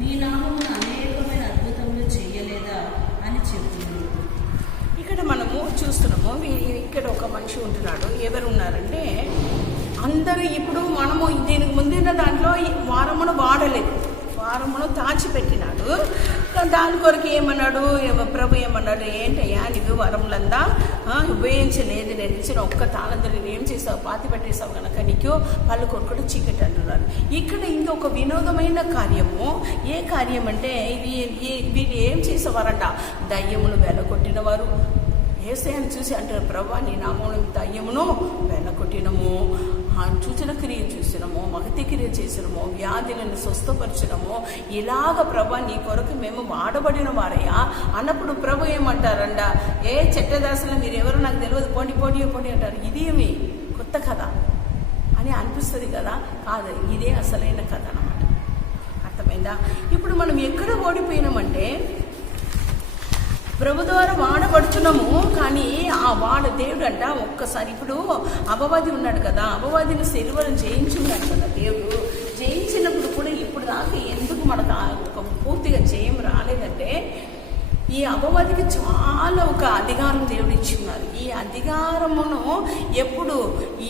నీ నామమున అనేకమైన అద్భుతములు చేయలేదా అని చెప్తున్నాడు. ఇక్కడ మనము చూస్తున్నాము, ఇక్కడ ఒక మనిషి ఉంటున్నాడు. ఎవరు ఉన్నారంటే అందరూ ఇప్పుడు మనము దీనికి ముందున్న దాంట్లో వారమును వాడలేదు, వారమును దాచిపెట్టినాడు. దాని కొరకు ఏమన్నాడు ప్రభు? ఏమన్నాడు? ఏంటయ్యా నీవు వరములందా ఉపయోగించలేదు, నేను ఇచ్చిన ఒక్క తాళంతో నేను ఏం చేసావు? పాతి పెట్టేసావు కనుక నీకు పళ్ళు కొడుకుడు చీకటి అంటున్నారు. ఇక్కడ ఇంకొక వినోదమైన కార్యము. ఏ కార్యం అంటే వీళ్ళు ఏం చేసేవారంట? దయ్యమును వెలకొట్టినవారు. యేసయ్యను చూసి అంటారు, ప్రభా నీ నామమున దయ్యమును వెలకొట్టినము, సూచన క్రియ చూసినము, మగతి క్రియ చేసినము, వ్యాధులను స్వస్థపరచడము, ఇలాగ ప్రభా నీ కొరకు మేము వాడబడిన వారయ్యా అన్నప్పుడు ప్రభు ఏమంటారంట? చెట్టదాసులు మీరు ఎవరో నాకు తెలియదు, పోండి అంటారు. ఇదేమి కొత్త కథ అని అనిపిస్తుంది కదా? కాదు, ఇదే అసలైన కథ అన్నమాట. అర్థమైందా? ఇప్పుడు మనం ఎక్కడ ఓడిపోయినామంటే ప్రభు ద్వారా వాడబడుతున్నాము, కానీ ఆ దేవుడు అంట ఒక్కసారి ఇప్పుడు అపవాది ఉన్నాడు కదా, అపవాదిని శరీరం జయించున్నాడు కదా దేవుడు. జయించినప్పుడు కూడా ఇప్పుడు దాకా ఎందుకు మనకు పూర్తిగా జయం రాలేదంటే ఈ అపవాదికి చాలా ఒక అధికారం దేవుడు ఇచ్చి ఉన్నారు. ఈ అధికారమును ఎప్పుడు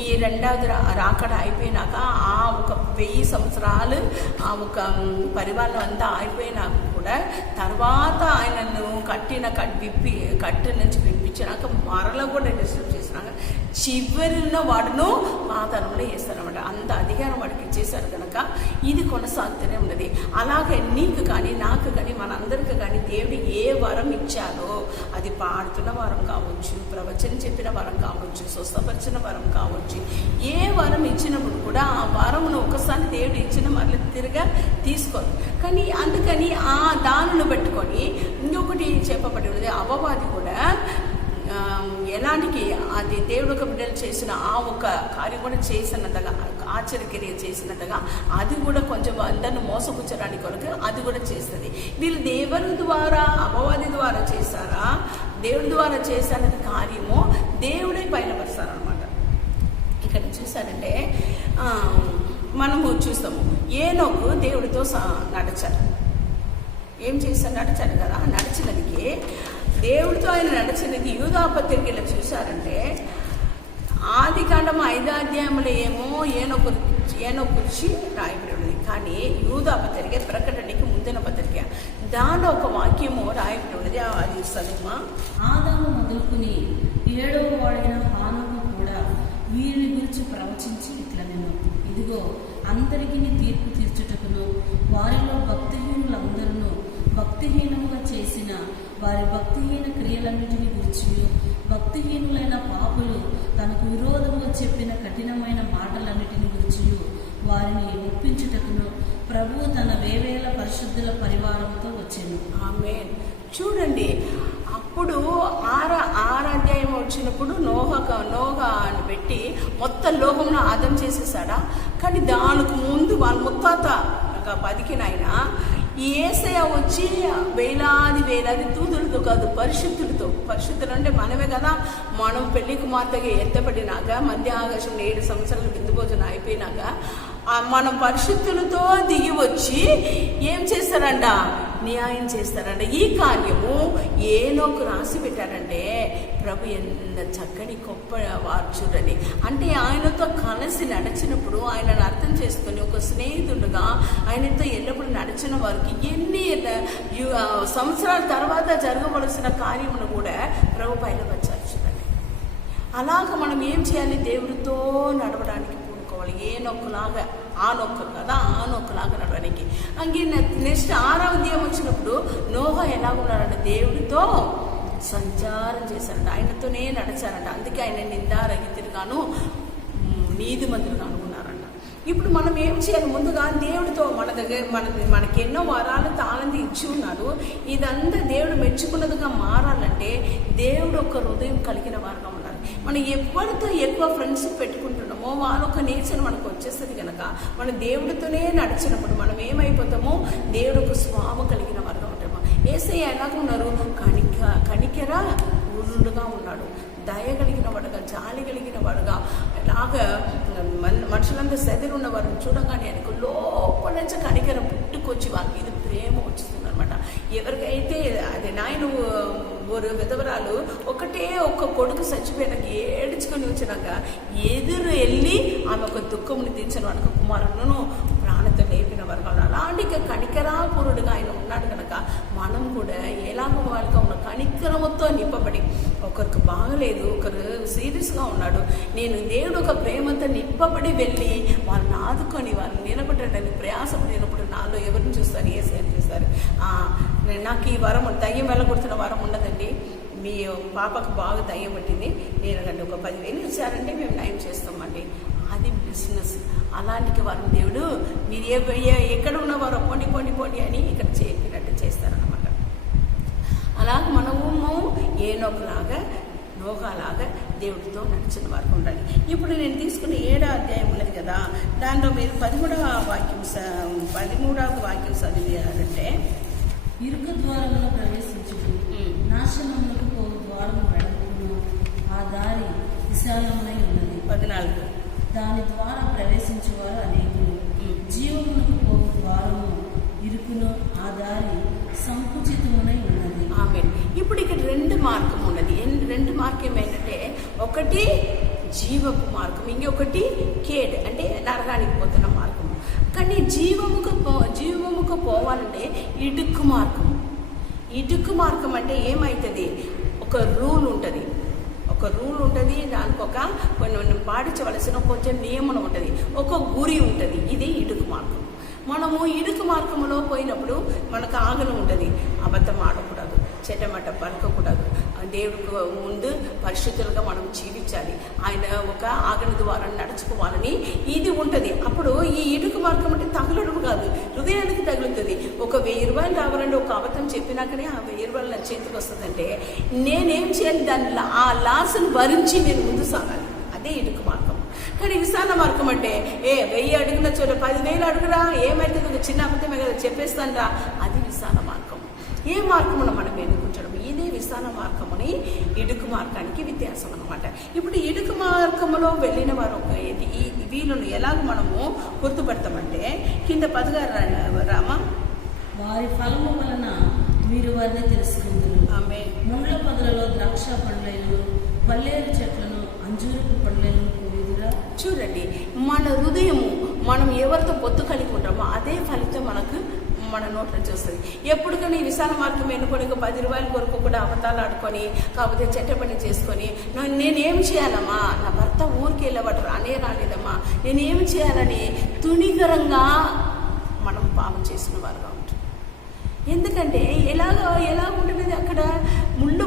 ఈ రెండవది రాకడ అయిపోయినాక ఆ ఒక 1000 సంవత్సరాలు ఆ ఒక పరిపాలన అంతా అయిపోయినాక కూడా తర్వాత ఆయనను కట్టు నుంచి విప్పించినాక మరలా కూడా డిస్టర్బ్ చేసినాక చివరిలో వాడును పాతాళంలో వేస్తారన్నమాట. అంత అధికారం వాడికి ఇచ్చేశారు కనుక ఇది కొనసాగుతూనే ఉన్నది. అలాగే నీకు కానీ నాకు కానీ మనందరికీ కానీ దేవుడు ఏ వరం ఇచ్చారో అది పాడుతున్న వరం కావచ్చు, ప్రవచనం చెప్పిన వరం కావచ్చు, స్వస్థపరిచిన వరం కావచ్చు, ఏ వరం ఇచ్చినప్పుడు కూడా ఆ వరమును ఒకసారి దేవుడు ఇచ్చిన మళ్ళీ తిరిగా తీసుకోరు. కానీ అందుకని ఆ దానిని పెట్టుకొని ఇంకొకటి చెప్పబడి ఉన్నది. అపవాది కూడా ఎలాంటికి అది దేవుడు ఒక బిడ్డలు చేసిన ఆ ఒక కార్యం కూడా చేసినట్టుగా, ఆశ్చర్యక్రియ చేసినట్టుగా అది కూడా కొంచెం అందరిని మోసపుచ్చడానికి కొరకు అది కూడా చేస్తుంది. వీళ్ళు దేవుని ద్వారా అపవాది ద్వారా చేశారా, దేవుడి ద్వారా చేశారనే కార్యము దేవుడే బయలుపరుస్తారనమాట. ఇక్కడ చూసారంటే మనము చూస్తాము ఏనోకు దేవుడితో నడిచారు. ఏం చేశారు? నడిచారు కదా. నడిచినదికి దేవుడితో ఆయన నడిచినది యూదా పత్రికలో చూశారంటే ఆదికాండం 5వ అధ్యాయంలో ఏమో ఏనో గురించి రాయబడి ఉంది. కానీ యూదా పత్రిక ప్రకటనకి ముందున పత్రిక దాంట్లో ఒక వాక్యము రాయబడి ఉన్నది. అది చదువుమా. ఆదాము మొదలుకుని 7వ వాడైన హానోకు కూడా వీరిని గురించి ప్రవచించి ఇట్లా నేను ఇదిగో అందరికీ తీర్పు తీర్చుటకును వారిలో భక్తిహీనులందరూ భక్తిహీనముగా చేసిన వారి భక్తిహీన క్రియలన్నిటిని గురించి భక్తిహీనులైన పాపులు తనకు విరోధముగా చెప్పిన కఠినమైన మాటలన్నిటిని గురించి వారిని ఒప్పించుటకును ప్రభువు తన వేవేల పరిశుద్ధుల పరివారంతో వచ్చాను. ఆమేన్. చూడండి, అప్పుడు ఆరాధ్యాయం వచ్చినప్పుడు నోహ అని పెట్టి మొత్తం లోకంలో ఆదం చేసేసాడా. కానీ దానికి ముందు వాళ్ళ ముత్తాత బతికినైనా ఈ యేసయ్య వచ్చి వేలాది దూదులతో కాదు, పరిశుద్ధులు అంటే మనమే కదా. మనం పెళ్లి కుమార్తెగా ఎత్తపడినాక మధ్య ఆకాశం 7 సంవత్సరాలు విందు భోజనం అయిపోయినాక మనం పరిశుద్ధులతో దిగి వచ్చి ఏం చేస్తారంట? న్యాయం చేస్తారంట. ఈ కార్యము ఏనోకు రాసి పెట్టారంటే ప్రభు ఎంత చక్కని గొప్ప వారు చూడండి. అంటే ఆయనతో కలిసి నడిచినప్పుడు ఆయనను అర్థం చేసుకొని ఒక స్నేహితుడుగా ఆయనతో ఎల్లప్పుడూ నడిచిన వారికి ఎన్ని సంవత్సరాల తర్వాత జరగవలసిన కార్యమును కూడా ప్రభు బయలుపరిచారు చూడండి. అలాగ మనం ఏం చేయాలి? దేవుడితో నడవడానికి ఏ నొక్కులాగా ఆ నొక్కులాగా నడవడానికి. అంగే నెక్స్ట్ 6వ అధ్యాయం వచ్చినప్పుడు నోహ ఎలా ఉన్నాడంటే దేవుడితో సంచారం చేశారంట, ఆయనతోనే నడిచారంట. అందుకే ఆయన నిందారహితులుగాను నీతిమంతులుగాను ఉన్నారంట. ఇప్పుడు మనం ఏం చేయాలి? ముందుగా దేవుడితో మనకి ఎన్నో వరాలు తాళంది ఇచ్చి ఉన్నాడు. ఇదంతా దేవుడు మెచ్చుకున్నదిగా మారాలంటే దేవుడు ఒక హృదయం కలిగిన వారుగా ఉండాలి. మనం ఎవరితో ఎక్కువ ఫ్రెండ్స్ పెట్టుకుంటున్నామో వాళ్ళొక నేచర్ మనకు వచ్చేస్తుంది కనుక మనం దేవుడితోనే నడిచినప్పుడు మనం ఏమైపోతామో దేవుడు ఒక స్వభావం కలిగిన వారుగా ఉంటాము. యేసయ్య ఎలాగ ఉన్నారు? కనికెర పూర్ణుడుగా ఉన్నాడు, దయ కలిగిన వాడుగా, జాలి కలిగిన వాడుగా. ఇలాగా మనుషులంతా సెదిరున్న వారిని చూడగానే ఆయనకు లోపల నుంచి కనికెర పుట్టుకొచ్చి వాళ్ళ మీద ప్రేమ వచ్చింది అనమాట. ఎవరికైతే అది నాయన ఓరు విధవరాలు ఒక్క కొడుకు చచ్చిపోయినాక ఏడ్చుకొని వచ్చినాక ఎదురు వెళ్ళి ఆమె ఒక దుఃఖముని తీర్చిన వాడికి కుమారులను ప్రాణంతో లేపిన వర్గాలు. అలాంటి కనికరాపూరుడుగా ఆయన ఉన్నాడు కనుక మనం కూడా ఎలాగో వాళ్ళగా ఉన్న కనికరముతో నింపబడి, ఒకరికి బాగలేదు, ఒకరు సీరియస్గా ఉన్నాడు, నేను దేవుడు ఒక ప్రేమతో నింపబడి వెళ్ళి వాళ్ళని ఆదుకొని వాళ్ళని నిలబడటానికి ప్రయాసపడినప్పుడు నాలో ఎవరిని చూస్తారు? యేసయ్యని చూస్తారు. నాకు ఈ వరం, దయ్యం వెళ్ళగొడుతున్న వరం ఉండదండి. మీ పాపకు బాగా దయ్యం పట్టింది, నేను రండి ఒక 10,000 ఇచ్చారంటే మేము నయం చేస్తామండి. అది బిజినెస్. అలాంటి వారిని దేవుడు మీరు ఎక్కడ ఉన్నవారో పోండి అని ఇక్కడ చెప్పినట్టు చేస్తారనమాట. అలాగే మనము ఏనోకలాగా నోగాలాగా దేవుడితో నడిచిన వారికి ఉండాలి. ఇప్పుడు నేను తీసుకున్న 7వ అధ్యాయం ఉన్నది కదా, దాంట్లో మీరు 13వ వాక్యం చదివారంటే, ఇరుకు ద్వారములో ప్రవేశించుడు, నాశనములకు పోవు ద్వారము వెడల్పును, ఆ దారి విశాలమునై ఉన్నది. 14 దాని ద్వారా ప్రవేశించేవారు అనేకులు. జీవమునకు పోవు ద్వారము ఇరుకును, ఆ దారి సంకుచితమునై ఉన్నది. ఆమేన్. ఇప్పుడు ఇక్కడ 2 మార్గం ఉన్నది. 2 మార్గం ఏంటంటే, ఒకటి జీవపు మార్గం, ఇంకొకటి కేడ్ అంటే నరకానికి పోతున్న మార్గం. కానీ జీవముకు పోవాలంటే ఇడుక్కు మార్గం అంటే ఏమవుతుంది? ఒక రూల్ ఉంటుంది, దానికి కొన్ని పాటించవలసిన కొంచెం నియమం ఉంటుంది, ఒక గురి ఉంటుంది. ఇది ఇడుకు మార్గం. మనము ఇడుకు మార్గంలో పోయినప్పుడు మనకు ఆగనం ఉంటుంది. అబద్ధం ఆడకూడదు, చెడ్డమట్ట పలకకూడదు, దేవుడికి ముందు పరిశుద్ధులుగా మనం జీవించాలి, ఆయన ఒక ఆగన ద్వారా నడుచుకోవాలని ఇది ఉంటుంది. అప్పుడు ఈ ఇడుకు మార్గం అంటే తగలడం కాదు, హృదయానికి తగులుతుంది. ఒక 1000 రూపాయలు రావాలంటే ఒక అబద్ధం చెప్పినాకనే ఆ 1000 రూపాయలు నా చేతికి వస్తుందంటే నేనేం చేయాలి? దాని ఆ లాస్ని భరించి నేను ముందు సాగాలి. అదే ఇడుకు మార్గం. కానీ విశాల మార్గం అంటే 1000 అడుగున చోట 10,000 అడుగురా, ఏమైతుంది, ఒక చిన్న అబద్ధమే కదా చెప్పేస్తానరా, అది విశాల మార్గం. ఏ మార్గమును మనం ఎన్నుకుంటడం? ఇదే విశాల మార్గముని ఇడుకు మార్గానికి వ్యత్యాసం అనమాట. ఇప్పుడు ఇడుకు మార్గములో వెళ్ళిన వారు వీళ్ళను ఎలాగ మనము గుర్తుపడతామంటే, కింద 10 రామా, వారి ఫలము వలన మీరు వారిని తెలుసుకుందరు. ఆమేన్. ముండ్ల పొదలలో ద్రాక్ష పండ్లను, పల్లేరు చెట్లను, అంజూరపు పండ్లను కోయుదురా. చూడండి, మన హృదయము మనం ఎవరితో పొత్తు కలిగి ఉంటామో అదే ఫలితం మనకు మన నోట్లో చూస్తుంది. ఎప్పుడు కానీ విశాల మార్గం ఎన్నుకొని 10 రూపాయల కొరకు కూడా అబద్ధాలు ఆడుకొని, కాకపోతే చెట్ట పని చేసుకొని, నేనేం చేయాలమ్మా, నా భర్త ఊరికి వెళ్ళేవాడు రాలేదమ్మా, నేనేం చేయాలని తునిగరంగా మనం పాపం చేసిన వారుగా ఉంటుంది. ఎందుకంటే ఎలా ఉంటుంది? అక్కడ ముళ్ళు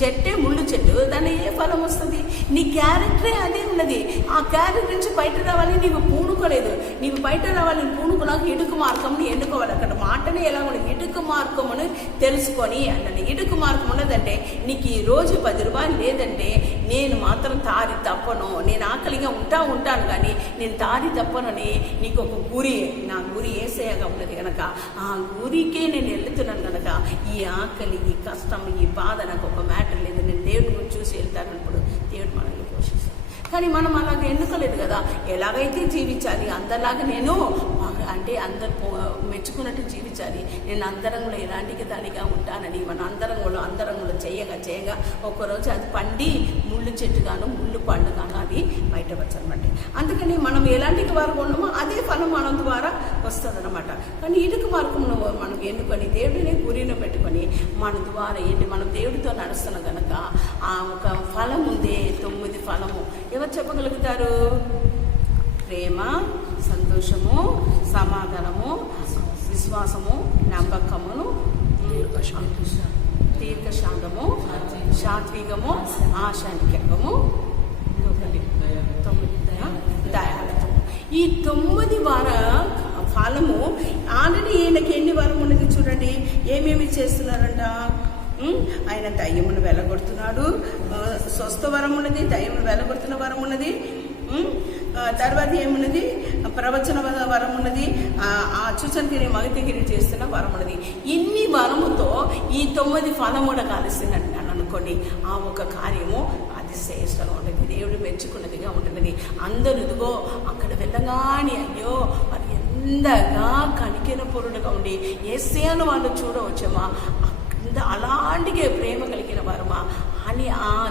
చెట్టే ముళ్ళు చెట్టు, దాని ఏ ఫలం వస్తుంది? నీ క్యారెక్టరే అదే ఉన్నది. ఆ క్యారెక్టర్ నుంచి బయట రావాలి, నీవు పూనుకోలేదు. నీవు బయట రావాలి, పూనుకున్నాక ఇడుకు మార్గంని ఎన్నుకోవాలి. అక్కడ మాటనే ఎలా ఉన్నది? ఇడుకు మార్గమును తెలుసుకొని అన్నది. ఇడుకు మార్గం ఉన్నదంటే నీకు ఈ రోజు 10 రూపాయలు లేదంటే నేను మాత్రం తారి తప్పను, నేను ఆకలిగా ఉంటాను కానీ నేను తారి తప్పనని నీకు ఒక గురి, నా గురి యేసయ్యగా ఉన్నది కనుక ఆ గురికే నేను వెళ్తున్నాను కనుక ఈ ఆకలి, ఈ కష్టం, ఈ బాధ నాకు ఒక మ్యాటర్ లేదు. నేను దేవుడి గురించి చూసి వెళ్తానప్పుడు దేవుడు మనల్ని పోషిస్తాడు. కానీ మనం అలాగే ఎన్నుకోలేదు కదా. ఎలాగైతే జీవించాలి అందరిలాగా నేను అంటే అందరు మెచ్చుకున్నట్టు జీవించాలి, నేను అంతరంగంలో ఎలాంటి దానిగా ఉంటానని మన అంతరంగంలో చేయగా ఒక్కరోజు అది పండి ముళ్ళు చెట్టుగాను ముళ్ళు పండుగాను అది బయటవచ్చు అనమాట. అందుకని మనం ఎలాంటి వారు ఉన్నామో అదే ఫలం మన ద్వారా వస్తుంది అనమాట. కానీ ఇటుక మార్గంలో మనం ఎన్నుకొని దేవుడిని గురిని పెట్టుకొని మన ద్వారా మనం దేవుడితో నడుస్తున్నాం కనుక ఆ ఒక ఫలం ఉంది, 9 ఫలము. ఎవరు చెప్పగలుగుతారు? ప్రేమ, సంతోషము, సమాధానము, విశ్వాసము, నమ్మకమును, దీర్ఘశాంతము, సాత్వికము, ఆశానికము, దయాళుత్వం. ఈ 9 వార ఫలము ఆల్రెడీ ఈయనకి ఎన్ని వారం ఉన్నది చూడండి. ఏమేమి చేస్తున్నారంట? ఆయన దయ్యమును వెలగొడుతున్నాడు, స్వస్థ వరం ఉన్నది, దయ్యమును వెలగొడుతున్న వరం ఉన్నది, తర్వాత ఏమున్నది, ప్రవచన వరం ఉన్నది, ఆ సూచనగిరి మగతిగిరి చేస్తున్న వరం ఉన్నది. ఇన్ని వరముతో ఈ 9 ఫలం కూడా కలిసిందంటున్నాను అనుకోండి. ఆ ఒక కార్యము అది శ్రేష్టంగా ఉంటుంది, దేవుడు మెచ్చుకున్నదిగా ఉంటుంది. అందరూ ఇదిగో అక్కడ వెళ్ళగానే అయ్యో అది ఎంతగా కనికిన పొరుడుగా ఉండి యేసయ్యను వాళ్ళు చూడవచ్చమా, అలాంటి ప్రేమ కలిగిన వరమా అని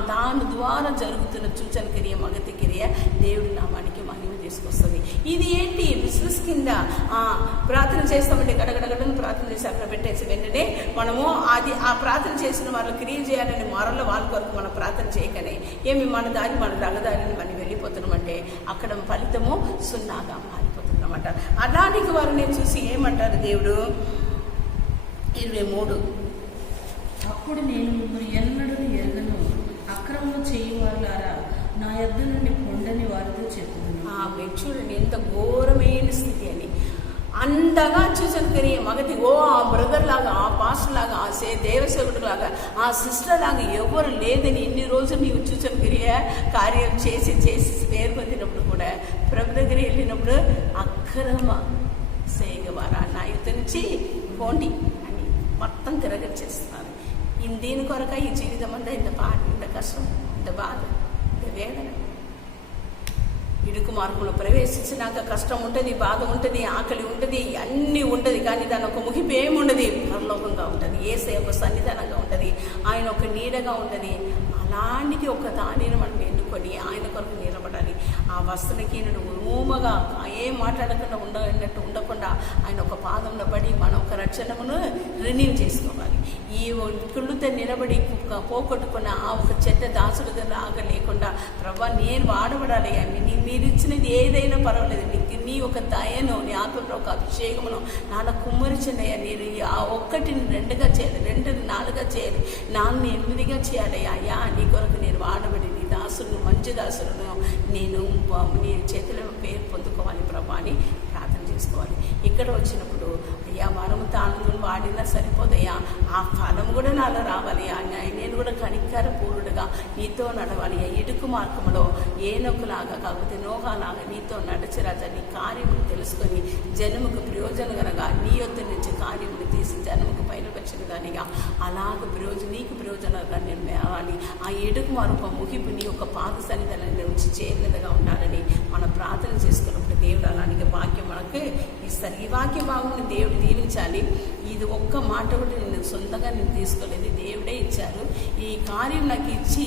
దాని ద్వారా జరుగుతున్న సూచన క్రియ మగతి క్రియ దేవుడి నామానికి మహిమ తీసుకొస్తుంది. ఇది ఏంటి? బిజినెస్ కింద ప్రార్థన చేస్తామంటే గడగడగడని ప్రార్థన చేసి అక్కడ పెట్టేసి వెంటనే మనము అది ఆ ప్రార్థన చేసిన వాళ్ళు క్రియ చేయాలని మరల వాళ్ళ కొరకు మనం ప్రార్థన చేయకనే ఏమి మన దారి మన రగదారిని మనం వెళ్ళిపోతున్నామంటే అక్కడ ఫలితము 0గా మారిపోతుందన్నమాట. అలాంటి వారిని చూసి ఏమంటారు దేవుడు 23, అప్పుడు నేను మిమ్మల్ని ఎన్నడూ ఎరగను, అక్రమం చేయువారులారా నా యొద్ద నుండి పొండని వారితో చెప్తున్నాను. మీరు చూడండి ఎంత ఘోరమైన స్థితి అని. అంతగా సూచన మగతి ఆ బ్రదర్ లాగా, ఆ పాస్టర్ లాగా, ఆ దేవసేవుడు లాగా, ఆ సిస్టర్ లాగా ఎవరు లేదని ఇన్ని రోజులు నీవు సూచన కార్యం చేసి చేసి పేరు పొందినప్పుడు కూడా ప్రభు దగ్గర వెళ్ళినప్పుడు అక్రమ సేగవారా నా యుద్ధ నుంచి పోండి అని మొత్తం తిరగచ్చేస్తున్నారు. దీని కొరక ఈ జీవితం అంతా ఇంత ఇంత కష్టం, ఇంత బాధ, ఇంత వేదన. ఇడుకు మార్పులో ప్రవేశించినాక కష్టం ఉంటుంది, బాధ ఉంటుంది, ఆకలి ఉంటుంది, అన్నీ ఉంటుంది. కానీ దాని ఒక ముగింపు ఏముండదు, పరలోకంగా ఉంటుంది, యేసయ్య ఒక సన్నిధానంగా ఉంటుంది, ఆయన ఒక నీడగా ఉంటుంది. అలాంటి ఒక దానిని మనం ఎన్నుకొని ఆయన కొరకు నిలబడాలి. ఆ వస్త్రకి రూమగా ఏం మాట్లాడకుండా ఉండకుండా ఆయన ఒక పాదంలో పడి మన ఒక రక్షణమును రిన్యూ చేసుకోవాలి. ఈ కుళ్ళుతో నిలబడి పోగొట్టుకున్న ఆ ఒక చెడ్డ దాసుడు లాగా లేకుండా ప్రభా నేను వాడబడాలి అని మీరు ఇచ్చినది ఏదైనా పర్వాలేదు, నీ ఒక దయను నీ ఆత్మలో ఒక అభిషేకమును నాలో కుమ్మరిచినయ్యా. నేను ఆ ఒక్కటిని 2గా చేయాలి, 2ని 4గా చేయాలి, 4ని 8గా చేయాలి. అయ్యా నీ కొరకు నేను వాడబడి నీ దాసులను మంచి దాసులను నేను నీ చేతిలో పేరు పొందుకోవాలి ప్రభా అని ప్రార్థన చేసుకోవాలి. ఇక్కడ వచ్చినప్పుడు అయ్యా మనము తాను వాడినా సరిపోదయ్యా, ఆ ఫలం కూడా నాలో రావాలి. నేను కూడా కనికర పూర్ణుడుగా నీతో నడవాలి. ఇడుకు మార్గంలో ఏనొకలాగా కాకపోతే నోహాలాగా నీతో నడిచి రాజా నీ కార్యములు తెలుసుకొని జనముకు ప్రయోజనకరంగా నీ యొద్ద నుంచి కార్యములు తీసి జనముకు పైనపరిచినదానిగా అలాగ నీకు ప్రయోజనంగా నేను మేవాలి. ఆ ఇడుకు మార్గం ముగింపు నీ యొక్క పాద సన్నిధానాన్ని వచ్చి చేరినదిగా ఉండాలని మనం ప్రార్థన చేసుకున్నప్పుడు దేవుడు అలాంటి వాక్యం మనకు ఇస్తారు. ఈ వాక్య భాగంని దేవుడు దీవించాలి. ఇది ఒక్క మాట కూడా నేను సొంతంగా నేను తీసుకోలేదు, దేవుడే ఇచ్చారు. ఈ కార్యం నాకు ఇచ్చి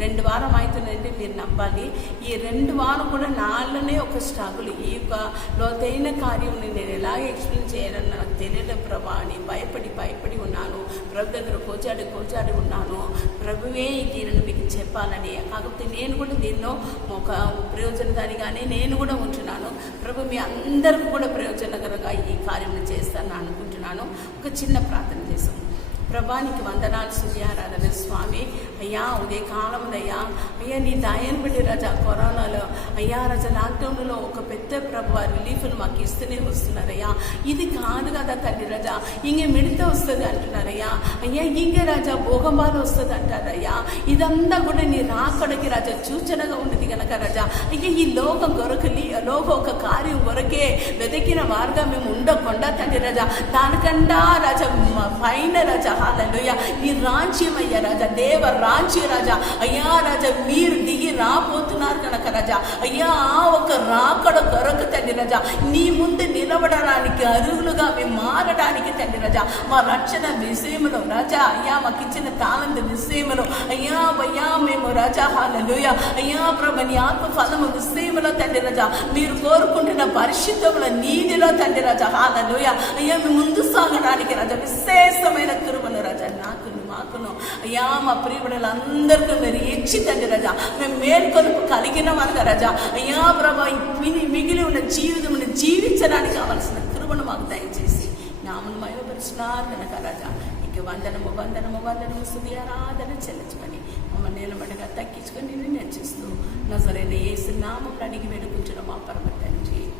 2 వారం అవుతుందంటే మీరు నమ్మాలి. ఈ 2 వారం కూడా నాలోనే ఒక స్ట్రగుల్. ఈ యొక్క లోతైన కార్యం నేను ఎలాగ ఎక్స్ప్లెయిన్ చేయాలని నాకు తెలియలేదు ప్రభా అని భయపడి ఉన్నాను. ప్రభు దగ్గర కోచాడి ఉన్నాను. ప్రభువే దీనిని మీకు చెప్పాలని. కాకపోతే నేను కూడా దీనిలో ఒక ప్రయోజనదానిగానే నేను కూడా ఉంటున్నాను. ప్రభు మీ అందరికీ కూడా ప్రయోజనకరంగా ఈ కార్యం చేస్తానని అనుకుంటున్నాను. ఒక చిన్న ప్రార్థన చేశాం. ప్రభానికి వందనాలు స్తుతి స్వామి. అయ్యా ఉదయ కాలంలో అయ్యా నీ దయను బట్టి రాజా కరోనాలో అయ్యా రాజా లాక్డౌన్లో ఒక పెద్ద ప్రభు రిలీఫ్ను మాకు ఇస్తూనే వస్తున్నారయ్యా. ఇది కాదు కదా తండ్రి రాజా, ఇంకే మిడత వస్తుంది అంటున్నారయ్యా. అయ్యా ఇంకే రాజా భోగంబాలు వస్తుంది అంటారయ్యా. ఇదంతా కూడా నీ రాకడికి రాజా సూచనగా ఉన్నది కనుక రాజా అయ్యా ఈ లోకం ఒక కార్యం కొరకే వెతికిన వారుగా మేము ఉండకుండా తండ్రి రాజా దానికంటా రాజా పైన రాజా హల్లెలూయా నీ రాజ్యం అయ్యా రాజా, దేవ రాజ్య రాజా అయ్యా రాజా మీరు దిగి రాబోతున్నారు కనుక రాజా అయ్యా ఆ ఒక రాకడ కొరకు తండ్రి రాజా నీ ముందు నిలబడడానికి అర్హులుగా మేము మారడానికి తండ్రి రాజా మా రక్షణ విషయంలో రాజా అయ్యా మాకు ఇచ్చిన తాళంత విషయంలో అయ్యా మేము రాజా హల్లెలూయా అయ్యా ప్రభు నీ ఆత్మ ఫలము విషయంలో తండ్రి రాజా మీరు కోరుకుంటున్న పరిశుద్ధముల నీతిలో తండ్రి రాజా హల్లెలూయా అయ్యా మేము ముందు సాగడానికి రాజా విశేషమైన కృపను రాజా మాకును అయ్యా మా ప్రియబిడ్డలందరికీ మీరు ఇచ్చి తండ్రి రాజా మేము మేల్కొలుపు కలిగిన వారుగా రాజా అయ్యా ప్రభా మిగిలి ఉన్న జీవితమును జీవించడానికి కావలసిన కృపను మాకు దయచేసి నామను మహిమపరుచున్నారు కనుక రాజా ఇంక వందనము స్తుతి ఆరాధన చెల్లించుకొని మమ్మల్ని నిలబడగా తగ్గించుకొని నేను నేర్చిస్తూ నజరేయుడైన యేసు నామములో అడిగి వేడుకుంటున్నాం మా పరమ తండ్రి. తండ్రి.